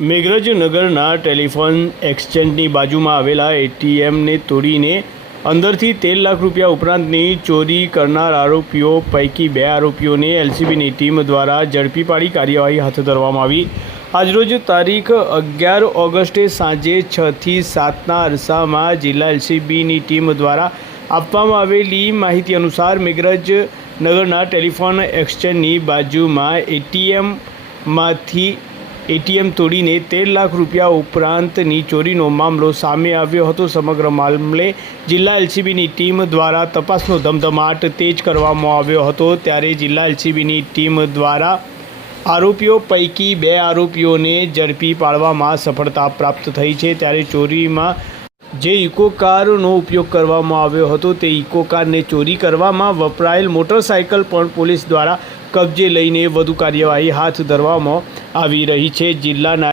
મેઘરજ નગરના ટેલિફોન એક્સચેન્જની બાજુમાં આવેલા એટીએમને તોડીને અંદરથી 13 લાખ રૂપિયા ઉપરાંતની ચોરી કરનાર આરોપીઓ પૈકી 2 આરોપીઓને એલસીબીની ટીમ દ્વારા ઝડપી પાડી કાર્યવાહી હાથ ધરવામાં આવી। આજરોજ તારીખ 11 ઓગસ્ટે સાંજે 6 થી 7ના અરસામાં જિલ્લા એલસીબીની ટીમ દ્વારા આપવામાં આવેલી માહિતી અનુસાર મેઘરજ નગરના ટેલિફોન એક્સચેન્જની બાજુમાં એટીએમ તોડીને 13 લાખ રૂપિયા ઉપરાંતની ચોરીનો મામલો સામે આવ્યો હતો। સમગ્ર મામલે જિલ્લા એલસીબીની ટીમ દ્વારા તપાસનો ધમધમાટ તેજ કરવામાં આવ્યો હતો। ત્યારે જિલ્લા એલસીબીની ટીમ દ્વારા આરોપીઓ પૈકી 2 આરોપીઓને ઝડપી પાડવામાં સફળતા પ્રાપ્ત થઈ છે। ત્યારે ચોરીમાં જે ઇકો કારનો ઉપયોગ કરવામાં આવ્યો હતો તે ઇકો કારને ચોરી કરવામાં વપરાયેલ મોટરસાઇકલ પણ પોલીસ દ્વારા કબજે લઈને વધુ કાર્યવાહી હાથ ધરવામાં આવી રહી છે। જિલ્લાના